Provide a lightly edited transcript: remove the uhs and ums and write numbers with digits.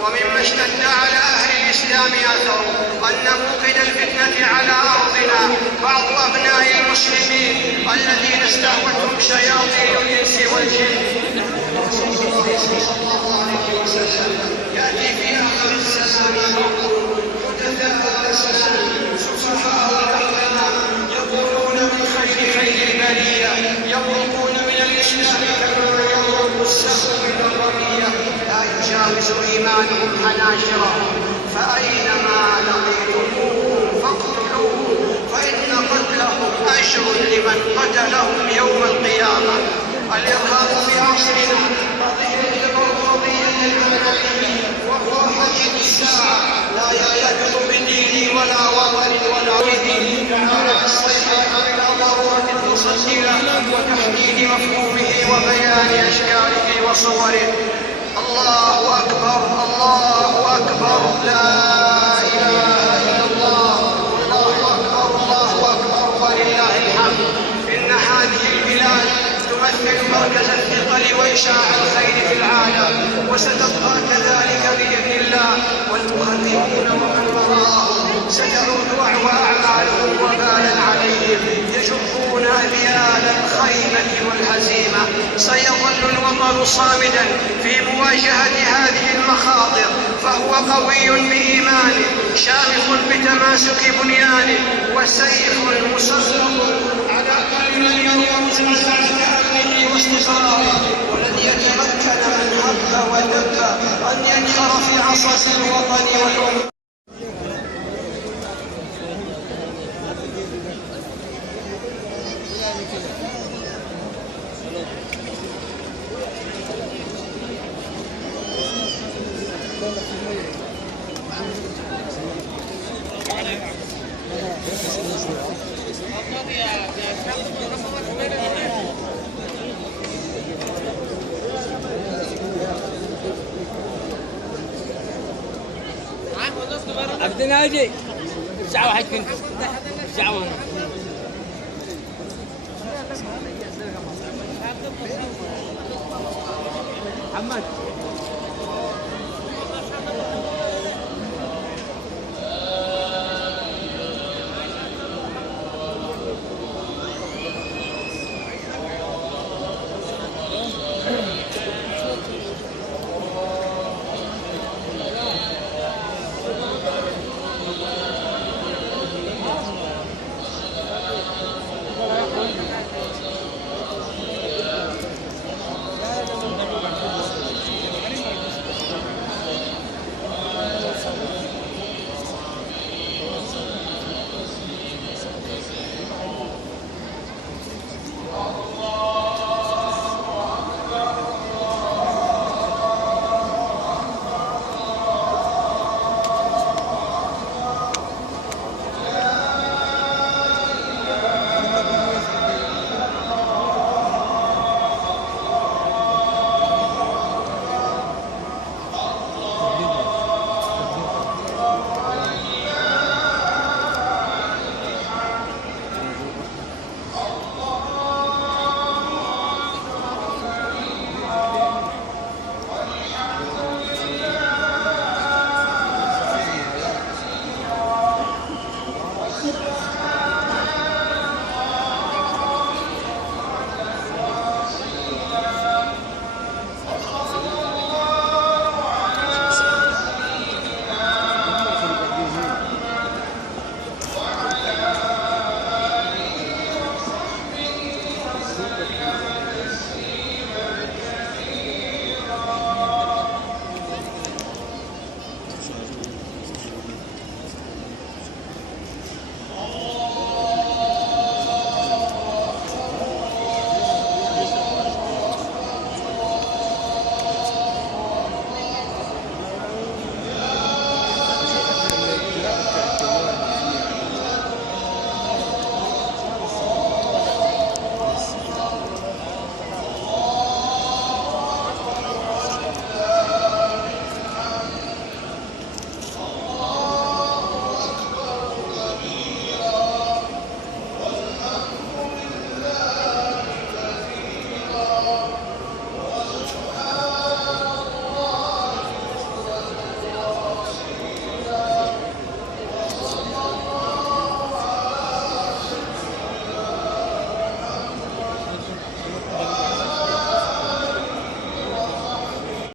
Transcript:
ومما اشتد على أهل الإسلام أثر أن موقد الفتنة على أرضنا بعض أبناء المسلمين الذين استهوتهم شياطين الإنس والجن. يأتي في آخر الزمان حدثاء سفهاء الأحلام يقولون من خير البرية يمرقون من الإسلام كما يمرق السهم من الرمية لا يجاوز إيمانهم حناجرهم فأينما لقيتموه فاقتلوه فإن قتلهم أجر لمن قتلهم يوم القيامة. الإرهاب في عصرنا قضية القضية المنعية وهو حديث الساعة لا يرتبط بديني ولا وطن ولا دين على الصيحة من الضرورة المسجلة وتحديد مفهومه وبيان أشكاله وصوره. الله أكبر الله أكبر لا إله إلا الله الله أكبر الله أكبر ولله الحمد. إن هذه البلاد تمثل مركز الثقل وإشاع الخير في العالم وستبقى كذلك بإذن الله والمخربون ومن وراءهم ستعود أعمالهم وبالا عليهم يجرون أبيال الخيبة والهزيمة. سيظل الوطن صامدا في مواجهة هذه المخاطر فهو قوي بإيمانه شامخ بتماسك بنيانه وسيف مسلط على كل من يرغب زعزعة أمنه واستقراره ولن يتمكن من هب ودب أن ينخر في عصا الوطن والأمة. عبد الناجي ساعة واحد كنت ساعة واحد محمد